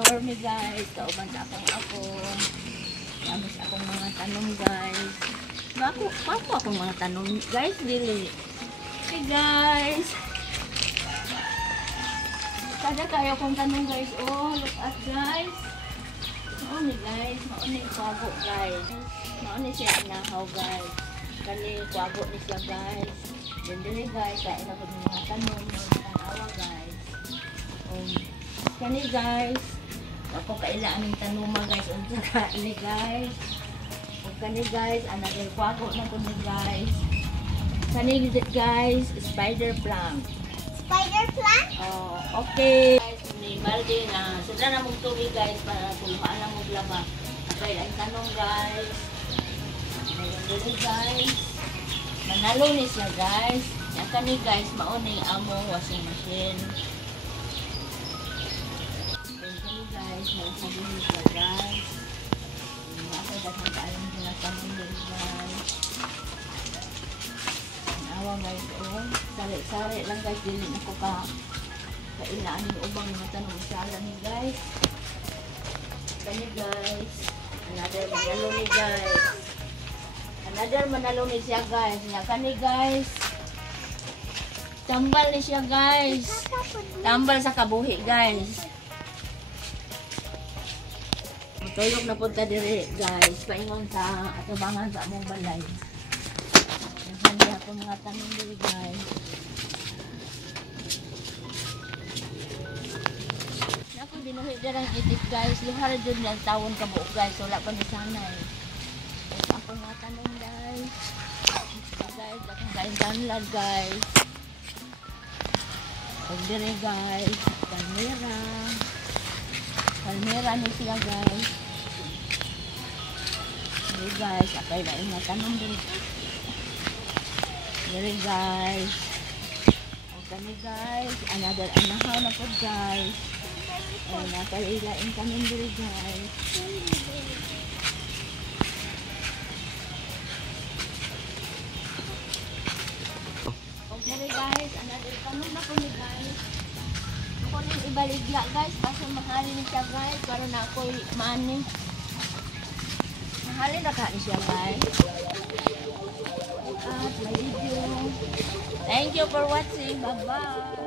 tour me guys. Kauban sa ako. Tapos akong mga tanong guys. Ako akong mga tanong guys, dili. Okay guys. Kada kayo kong tanong guys. Oh, look at guys. Mauni guys. Mauni kwago guys. Mauni siya inahaw guys. Kani kwago ni siya guys. Dili guys. Kaya na po mga tanong. Mga awa guys. Kani guys. Ako kailangan ng tanuma guys. Unsa kani guys. Kani guys. Another kwago na po ni guys. Kani guys. Spider plant. Spider plant? Oh, okay. Guys, ni Maldi na sila na mong tubig guys para kuluhaan na mong laba. Okay, ang tanong guys. Ngayon dito guys. Manalo ni siya guys. Yan kani guys, mauni among washing machine. Yan kani guys, masabi ni siya guys. Ako dapat alam nila tanong din guys. Awa guys, oh. Sari-sari lang guys, dili na ko ka kailangan yung ubang mga tanong sa alam ni guys. Kani guys, another manalo ni guys. Another manalo ni siya guys. Yan kani guys. Tambal ni siya guys. Tambal sa kabuhi guys. Matulog na punta diri guys. Paingon sa atubangan sa among balay. Hindi ako mga tanong diri guys. Ako binuhi darang itik guys. Luhara dun lang tawon ka buok guys. Wala pa ni sanay. Ito ako mga tanong guys. Guys, akong kain tanlad guys. Huwag diri guys. Palmera. Palmera ni siya guys. Diri guys. Akay na yung mga tanong diri. Diri guys. Okay guys. Another anahaw na po guys. Oh, nakailain kami diri guys. Okay guys. Another tanong na po ni guys. Ako rin ibaligya guys. Kasi mahalin siya guys. Para na ako'y maani. Mahalin na ka siya guys. At my video. Thank you for watching. Bye-bye.